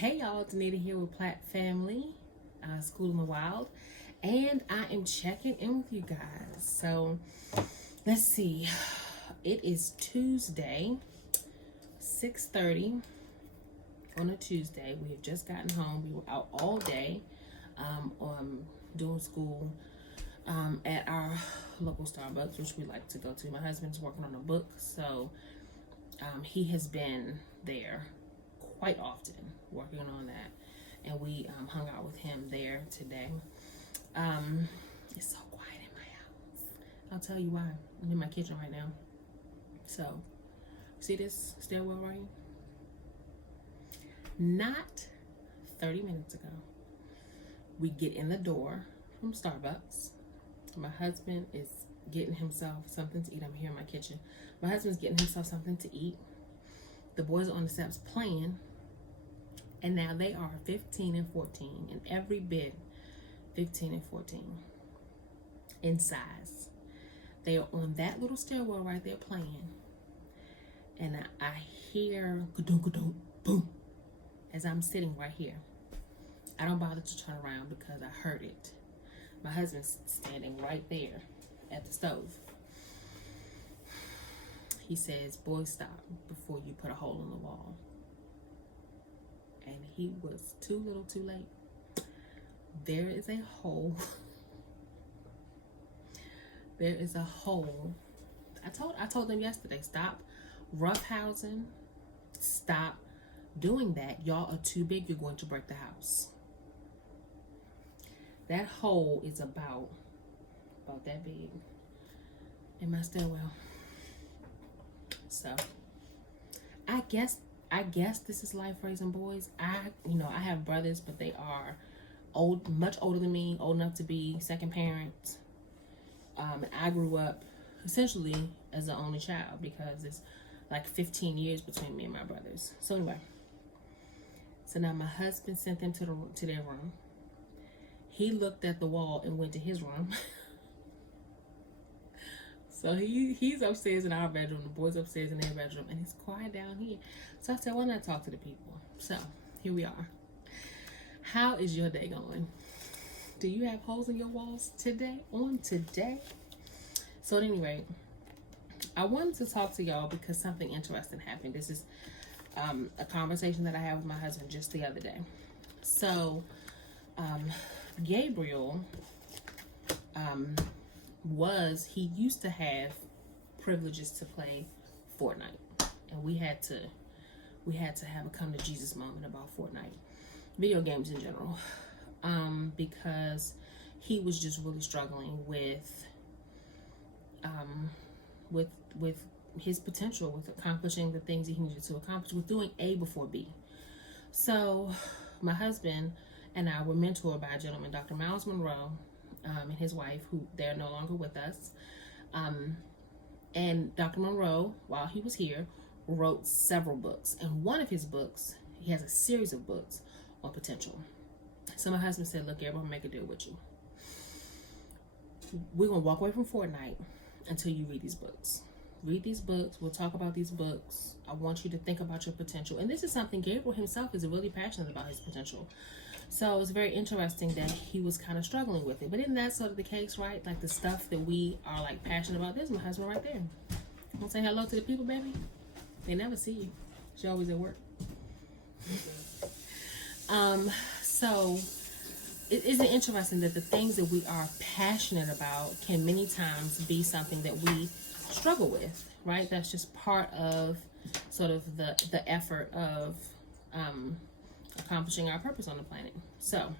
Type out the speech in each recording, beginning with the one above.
Hey y'all, Danita here with Platt Family, School in the Wild, and I am checking in with you guys. So let's see, it is Tuesday, 6:30 on a Tuesday. We have just gotten home. We were out all day doing school at our local Starbucks, which we like to go to. My husband's working on a book, so he has been there quite often working on that, and we hung out with him there today. It's so quiet in my house. I'll tell you why. I'm in my kitchen right now. So see this stairwell right here? Not 30 minutes ago, we get in the door from Starbucks. My husband is getting himself something to eat. I'm here in my kitchen. My husband's getting himself something to eat. The boys are on the steps playing. And now they are 15 and 14, and every bit 15 and 14 in size. They are on that little stairwell right there playing. And I hear ka-dunk, ka-dunk, boom, as I'm sitting right here. I don't bother to turn around because I heard it. My husband's standing right there at the stove. He says, "Boy, stop before you put a hole in the wall." And he was too little too late. There is a hole. There is a hole. I told them yesterday, stop roughhousing. Stop doing that. Y'all are too big. You're going to break the house. That hole is about that big in my stairwell. So I guess this is life raising boys. I have brothers, but they are much older than me, old enough to be second parents. I grew up essentially as the only child because it's like 15 years between me and my brothers. So anyway, so now my husband sent them to their room. He looked at the wall and went to his room. So he's upstairs in our bedroom, the boys upstairs in their bedroom, and it's quiet down here. So I said, why not talk to the people? So here we are. How is your day going? Do you have holes in your walls today? So at any rate, I wanted to talk to y'all because something interesting happened. This is a conversation that I had with my husband just the other day. So Gabriel he used to have privileges to play Fortnite, and we had to have a come to Jesus moment about Fortnite, video games in general, because he was just really struggling with his potential, with accomplishing the things he needed to accomplish, with doing A before B. So my husband and I were mentored by a gentleman, Dr. Monroe, and his wife, who they're no longer with us. And Dr. Monroe, while he was here, wrote several books. And one of his books, he has a series of books on potential. So my husband said, look, Gabriel, I'm gonna make a deal with you. We're gonna walk away from Fortnite until you read these books. Read these books. We'll talk about these books. I want you to think about your potential. And this is something Gabriel himself is really passionate about, his potential. So it's very interesting that he was kind of struggling with it. But isn't that sort of the case, right? Like the stuff that we are like passionate about. There's my husband right there. Want to say hello to the people, baby? They never see you. She always at work. So isn't it interesting that the things that we are passionate about can many times be something that we struggle with, right? That's just part of sort of the effort of accomplishing our purpose on the planet. So,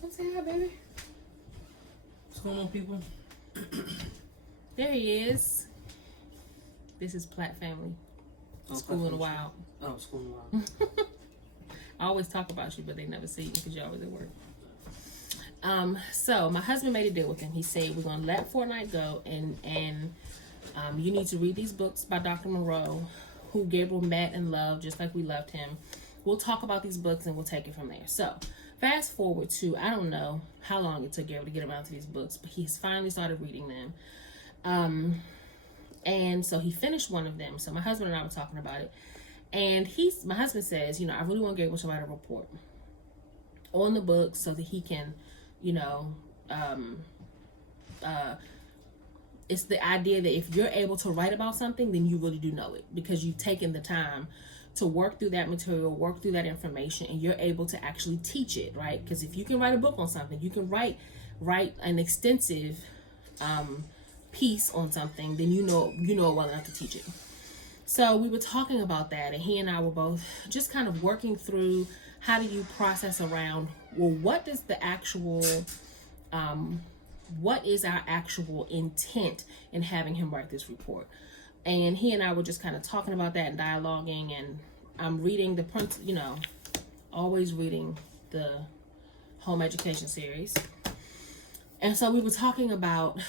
come say hi, baby. What's going on, people? There he is. This is Platt Family. School in the Wild. Oh, School in the Wild. I always talk about you, but they never see you because you're always at work. So my husband made a deal with him. He said, we're going to let Fortnite go, and you need to read these books by Dr. Monroe, who Gabriel met and loved just like we loved him. We'll talk about these books and we'll take it from there. So fast forward to, I don't know how long it took Gabriel to get around to these books, but he's finally started reading them. And so he finished one of them. So my husband and I were talking about it. And my husband says, I really want Gabriel to write a report on the book so that he can, it's the idea that if you're able to write about something, then you really do know it, because you've taken the time to work through that material, work through that information, and you're able to actually teach it, right? Because if you can write a book on something, you can write an extensive piece on something, then you know it well enough to teach it. So we were talking about that, and he and I were both just kind of working through how do you process around, well, what is our actual intent in having him write this report? And he and I were just kind of talking about that and dialoguing, and I'm reading always reading the home education series. And so we were talking about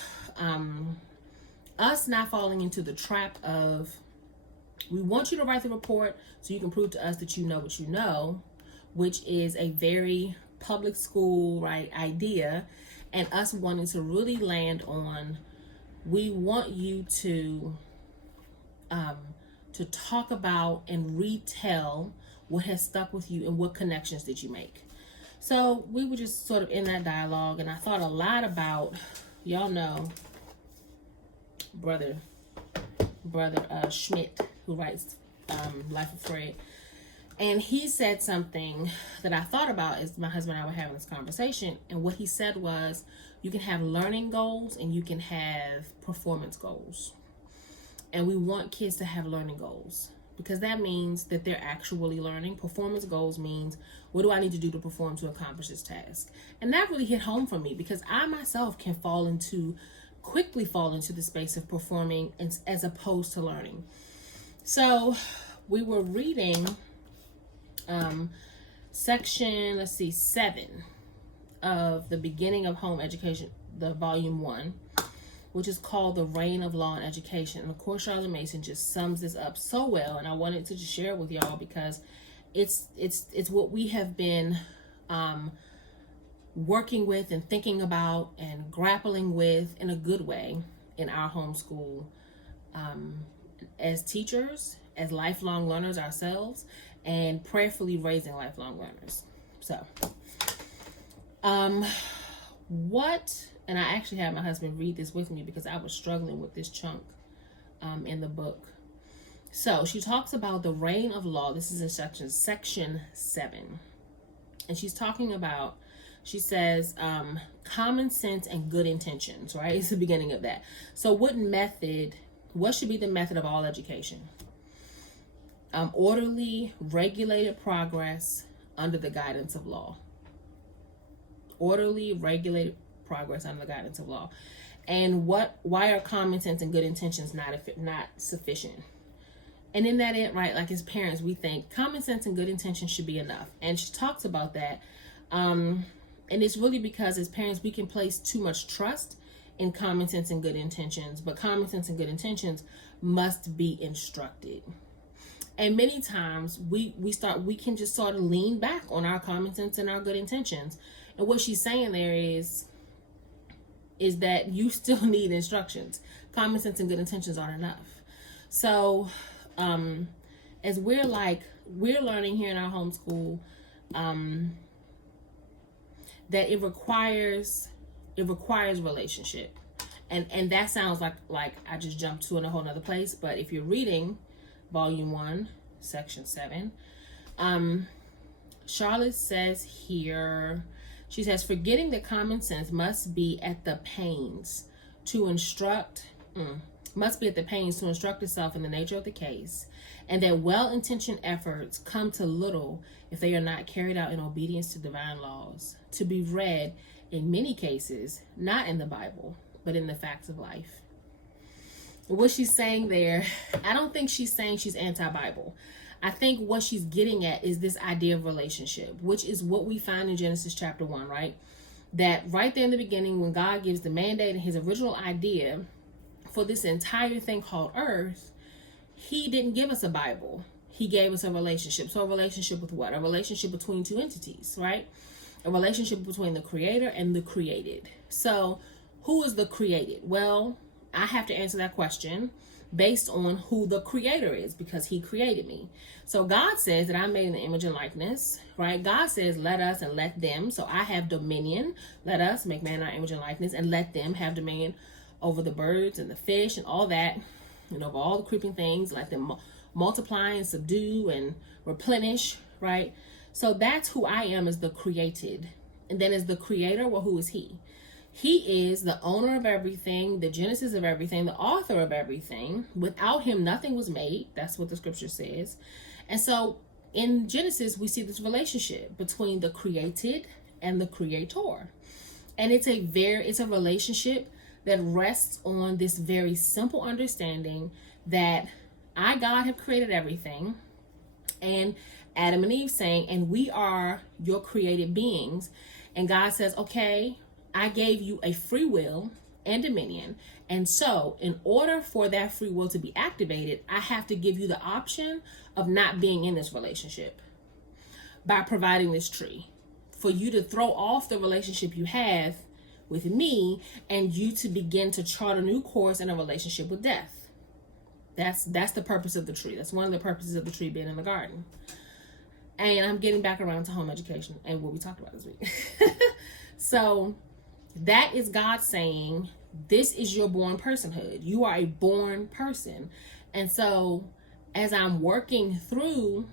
us not falling into the trap of, we want you to write the report so you can prove to us that you know what you know, which is a very public school, right, idea, and us wanting to really land on, we want you to talk about and retell what has stuck with you and what connections did you make. So we were just sort of in that dialogue, and I thought a lot about, y'all know, brother Schmidt, who writes Life of Fred. And he said something that I thought about as my husband and I were having this conversation. And what he said was, you can have learning goals and you can have performance goals. And we want kids to have learning goals, because that means that they're actually learning. Performance goals means, what do I need to do to perform to accomplish this task? And that really hit home for me, because I myself can quickly fall into the space of performing as opposed to learning. So we were reading section 7 of the beginning of home education, the volume 1, which is called The Reign of Law in Education. And of course, Charlotte Mason just sums this up so well, and I wanted to just share it with y'all because it's what we have been working with and thinking about and grappling with in a good way in our homeschool, as teachers, as lifelong learners ourselves, and prayerfully raising lifelong learners. So and I actually had my husband read this with me because I was struggling with this chunk in the book. So she talks about the reign of law. This is in section 7. And she's talking about, she says, common sense and good intentions, right? It's the beginning of that. So what should be the method of all education? Orderly, regulated progress under the guidance of law. Orderly, regulated progress under the guidance of law. And why are common sense and good intentions not sufficient? And in that it, right, like as parents, we think common sense and good intentions should be enough. And she talks about that. And it's really because as parents, we can place too much trust in common sense and good intentions, but common sense and good intentions must be instructed. And many times we can just sort of lean back on our common sense and our good intentions. And what she's saying there is that you still need instructions. Common sense and good intentions aren't enough. So as we're learning here in our homeschool, that it requires relationship. And that sounds like I just jumped to in a whole nother place. But if you're reading volume 1, section 7, Charlotte says here, she says, forgetting that common sense must be at the pains to instruct itself in the nature of the case, and that well-intentioned efforts come to little if they are not carried out in obedience to divine laws, to be read in many cases, not in the Bible, but in the facts of life. What she's saying there, I don't think she's saying she's anti-Bible. I think what she's getting at is this idea of relationship, which is what we find in Genesis chapter 1, right? That right there in the beginning, when God gives the mandate and his original idea for this entire thing called earth, he didn't give us a Bible. He gave us a relationship. So a relationship with what? A relationship between two entities, right? A relationship between the creator and the created. So who is the created? Well, I have to answer that question based on who the creator is, because he created me. So God says that I'm made in the image and likeness, right? God says, let us and let them. So I have dominion. Let us make man in our image and likeness, and let them have dominion over the birds and the fish and all that, and over all the creeping things. Let them multiply and subdue and replenish, right? So that's who I am, as the created. And then as the creator, well, who is he? He is the owner of everything, the genesis of everything, the author of everything. Without him, nothing was made. That's what the scripture says. And so in Genesis, we see this relationship between the created and the creator. And it's a relationship that rests on this very simple understanding that I, God, have created everything. And Adam and Eve saying, and we are your created beings. And God says, okay, I gave you a free will and dominion. And so in order for that free will to be activated, I have to give you the option of not being in this relationship by providing this tree for you to throw off the relationship you have with me, and you to begin to chart a new course in a relationship with death. That's the purpose of the tree. That's one of the purposes of the tree being in the garden. And I'm getting back around to home education and what we talked about this week. So that is God saying, this is your born personhood. You are a born person. And so as I'm working through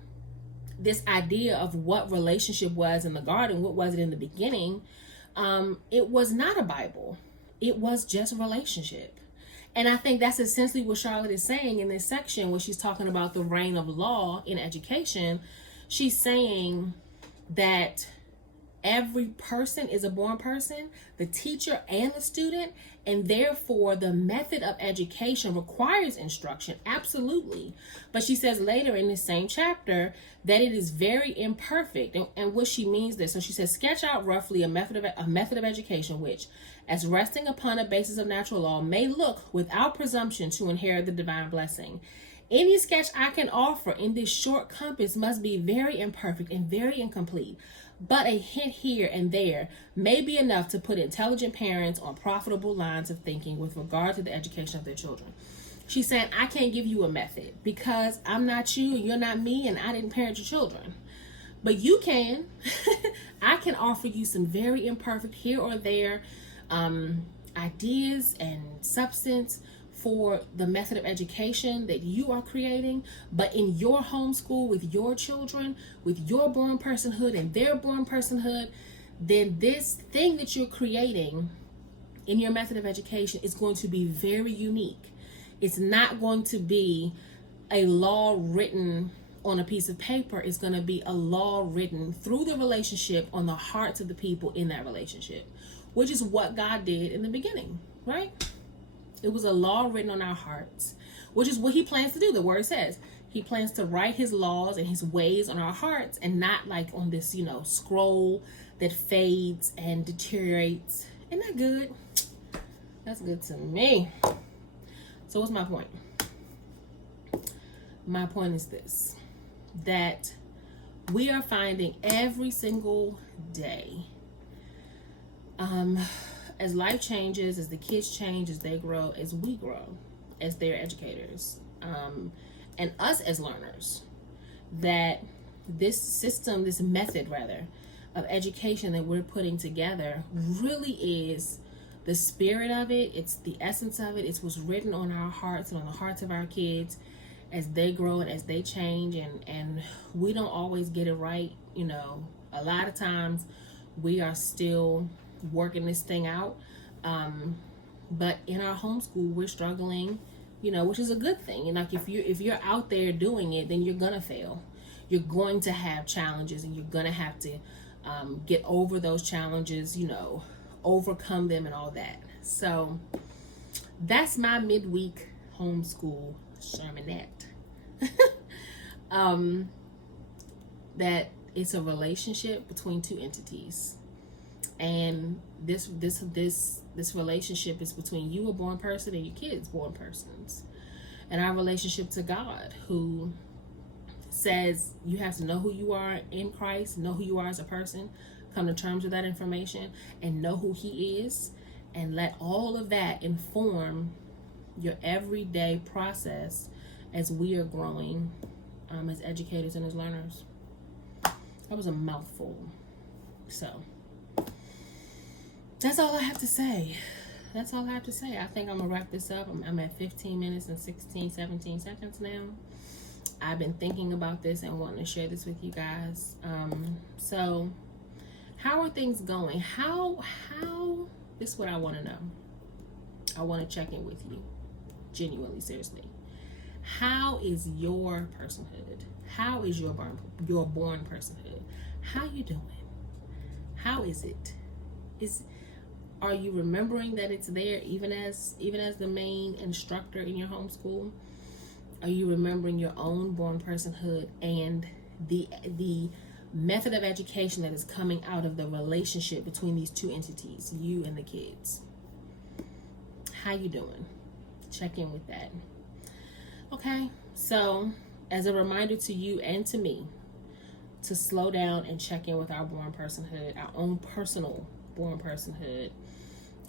this idea of what relationship was in the garden, what was it in the beginning, it was not a Bible. It was just relationship. And I think that's essentially what Charlotte is saying in this section when she's talking about the reign of law in education. She's saying that every person is a born person, the teacher and the student, and therefore the method of education requires instruction, absolutely. But she says later in the same chapter that it is very imperfect. And what she means this, so she says, sketch out roughly a method of education which, as resting upon a basis of natural law, may look without presumption to inherit the divine blessing. Any sketch I can offer in this short compass must be very imperfect and very incomplete, but a hint here and there may be enough to put intelligent parents on profitable lines of thinking with regard to the education of their children. She's saying, I can't give you a method because I'm not you and you're not me and I didn't parent your children. But you can. I can offer you some very imperfect here or there ideas and substance for the method of education that you are creating. But in your homeschool with your children, with your born personhood and their born personhood, then this thing that you're creating in your method of education is going to be very unique. It's not going to be a law written on a piece of paper. It's going to be a law written through the relationship on the hearts of the people in that relationship, which is what God did in the beginning, right? It was a law written on our hearts, which is what he plans to do. The word says he plans to write his laws and his ways on our hearts, and not like on this, scroll that fades and deteriorates. Isn't that good? That's good to me. So what's my point? My point is this, that we are finding every single day, as life changes, as the kids change, as they grow, as we grow, as their educators, and us as learners, that this system, this method rather, of education that we're putting together really is the spirit of it. It's the essence of it. It's what's written on our hearts and on the hearts of our kids as they grow and as they change. And we don't always get it right. A lot of times we are still working this thing out. But in our homeschool, we're struggling, which is a good thing. And like if you're out there doing it, then you're gonna fail. You're going to have challenges, and you're gonna have to get over those challenges, overcome them and all that. So that's my midweek homeschool sermonette. That it's a relationship between two entities, and this relationship is between you, a born person, and your kids, born persons, and our relationship to God, who says you have to know who you are in Christ, know who you are as a person, come to terms with that information, and know who he is, and let all of that inform your everyday process as we are growing as educators and as learners. That was a mouthful. So that's all I have to say. That's all I have to say. I think I'm gonna wrap this up. I'm at 15 minutes and 17 seconds now. I've been thinking about this and wanting to share this with you guys. So how are things going? How this is what I want to know. I want to check in with you, genuinely, seriously. How is your personhood? How is your born personhood? How you doing? How is it? Are you remembering that it's there, even as the main instructor in your homeschool? Are you remembering your own born personhood and the method of education that is coming out of the relationship between these two entities, you and the kids? How you doing? Check in with that. Okay, so as a reminder to you and to me to slow down and check in with our born personhood, our own personal born personhood,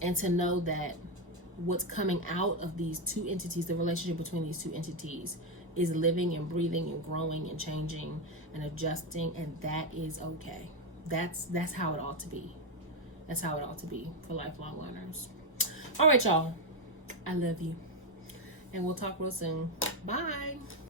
and to know that what's coming out of these two entities, the relationship between these two entities, is living and breathing and growing and changing and adjusting, and that is okay. That's how it ought to be. That's how it ought to be for lifelong learners. All right, y'all. I love you. And we'll talk real soon. Bye.